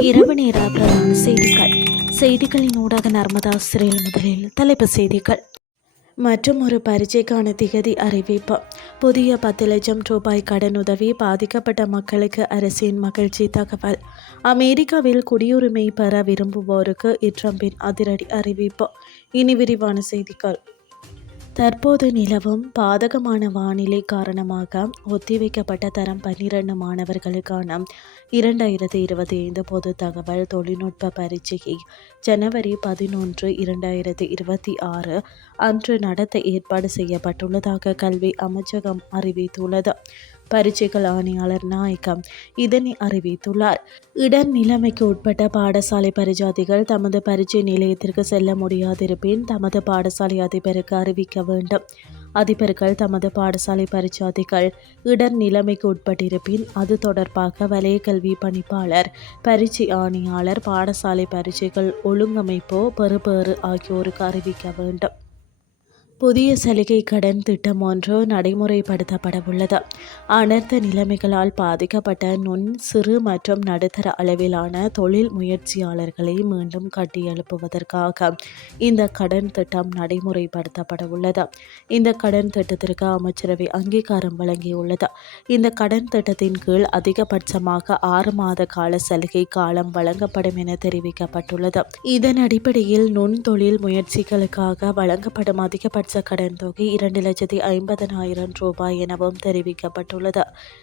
இரவு நேர பிரதான செய்திகள். செய்திகளின் ஊடாக நர்மதா சிறையில் முதலில் தலைப்பு செய்திகள். மற்றும் ஒரு பரீட்சைக்கான திகதி அறிவிப்பு. புதிய பத்து லட்சம் ரூபாய் கடனுதவி பாதிக்கப்பட்ட மக்களுக்கு அரசின் மகிழ்ச்சி தகவல். அமெரிக்காவில் குடியுரிமை பெற விரும்புவோருக்கு இட்ரம்பின் அதிரடி அறிவிப்பு. இனி விரிவான செய்திகள். தற்போது நிலவும் பாதகமான வானிலை காரணமாக ஒத்திவைக்கப்பட்ட தரம் பன்னிரண்டு மாணவர்களுக்கான இரண்டாயிரத்தி இருபத்தி ஐந்து பொது தகவல் தொழில்நுட்ப பரீட்சையை ஜனவரி பதினொன்று இரண்டாயிரத்தி இருபத்தி ஆறு அன்று நடத்த ஏற்பாடு செய்யப்பட்டுள்ளதாக கல்வி அமைச்சகம் அறிவித்துள்ளது. பரீட்சைகள் ஆணையாளர் நாயகம் இதனை அறிவித்துள்ளார். இடர் நிலைமைக்கு உட்பட்ட பாடசாலை பரிஜாதிகள் தமது பரீட்சை நிலையத்திற்கு செல்ல முடியாதிருப்பின் தமது பாடசாலை அதிபருக்கு அறிவிக்க வேண்டும். அதிபர்கள் தமது பாடசாலை பரிச்சாதிகள் இடர் நிலைமைக்கு உட்பட்டிருப்பின் அது தொடர்பாக வலய கல்வி பணிப்பாளர் பரீட்சை ஆணையாளர் பாடசாலை பரீட்சைகள் ஒழுங்கமைப்போ பெறுபேறு ஆகியோருக்கு அறிவிக்க வேண்டும். புதிய சலுகை கடன் திட்டம் ஒன்று நடைமுறைப்படுத்தப்படவுள்ளது. அனர்த்த நிலைமைகளால் பாதிக்கப்பட்ட நுண் சிறு மற்றும் நடுத்தர அளவிலான தொழில் முயற்சியாளர்களை மீண்டும் கட்டியெழுப்புவதற்காக இந்த கடன் திட்டம் நடைமுறைப்படுத்தப்படவுள்ளது. இந்த கடன் திட்டத்திற்கு அமைச்சரவை அங்கீகாரம் வழங்கியுள்ளது. இந்த கடன் திட்டத்தின் கீழ் அதிகபட்சமாக ஆறு மாத கால சலுகை காலம் வழங்கப்படும் என தெரிவிக்கப்பட்டுள்ளது. இதன் அடிப்படையில் நுண் தொழில் முயற்சிகளுக்காக வழங்கப்படும் அதிகபட்ச அதிகபட்ச கடன் தொகை இரண்டு லட்சத்தி ஐம்பதனாயிரம் ரூபாய் எனவும் தெரிவிக்கப்பட்டுள்ளது.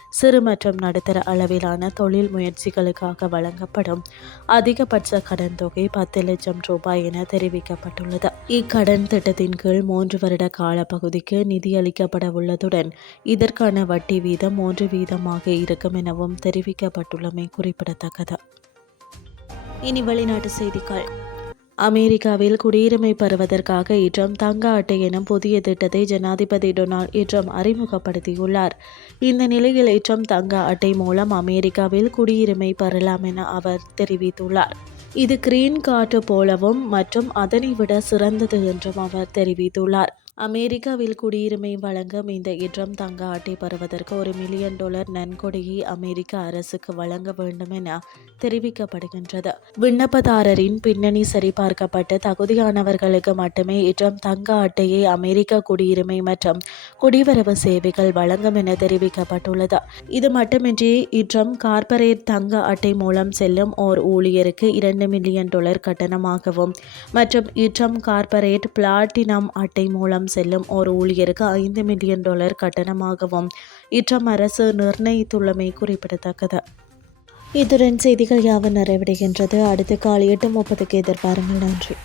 சிறு மற்றும் நடுத்தர அளவிலான தொழில் முயற்சிகளுக்காக வழங்கப்படும் அதிகபட்ச கடன் தொகை பத்து லட்சம் ரூபாய் என தெரிவிக்கப்பட்டுள்ளது. இக்கடன் திட்டத்தின் கீழ் மூன்று வருட கால பகுதிக்கு நிதியளிக்கப்பட உள்ளதுடன் இதற்கான வட்டி வீதம் மூன்று வீதமாக இருக்கும் எனவும் தெரிவிக்கப்பட்டுள்ளமை குறிப்பிடத்தக்கது. இனி வெளிநாட்டு செய்திகள். அமெரிக்காவில் குடியுரிமை பெறுவதற்காக இட்ரம் தங்க அட்டை எனும் புதிய திட்டத்தை ஜனாதிபதி டொனால்ட் இட்ரம் அறிமுகப்படுத்தியுள்ளார். இந்த நிலையில் இட்ரம் தங்க அட்டை மூலம் அமெரிக்காவில் குடியுரிமை பெறலாம் என அவர் தெரிவித்துள்ளார். இது கிரீன் கார்டு போலவும் மற்றும் அதனை விட சிறந்தது என்றும் அவர் தெரிவித்துள்ளார். அமெரிக்காவில் குடியுரிமை வழங்கும் இந்த இட்ரம் தங்க அட்டை பெறுவதற்கு ஒரு மில்லியன் டாலர் நன்கொடையை அமெரிக்க அரசுக்கு வழங்க வேண்டும் என தெரிவிக்கப்படுகின்றது. விண்ணப்பதாரரின் பின்னணி சரிபார்க்கப்பட்டு தகுதியானவர்களுக்கு மட்டுமே இட்ரம் தங்க அட்டையை அமெரிக்க குடியுரிமை மற்றும் குடிவரவு சேவைகள் வழங்கும் என தெரிவிக்கப்பட்டுள்ளது. இது மட்டுமின்றி இட்ரம் கார்ப்பரேட் தங்க அட்டை மூலம் செல்லும் ஓர் ஊழியருக்கு இரண்டு மில்லியன் டாலர் கட்டணமாகவும் மற்றும் இட்ரம் கார்ப்பரேட் பிளாட்டினம் அட்டை மூலம் செல்லும் ஒரு ஊழியருக்கு ஐந்து மில்லியன் டாலர் கட்டணமாகவும் இற்றம் அரசு நிர்ணயித்துள்ளமை குறிப்பிடத்தக்கது. இத்துடன் செய்திகள் யாவும் நிறைவடைகின்றது. அடுத்த காலை எட்டு முப்பதுக்கு எதிர்பாருங்கள். நன்றி.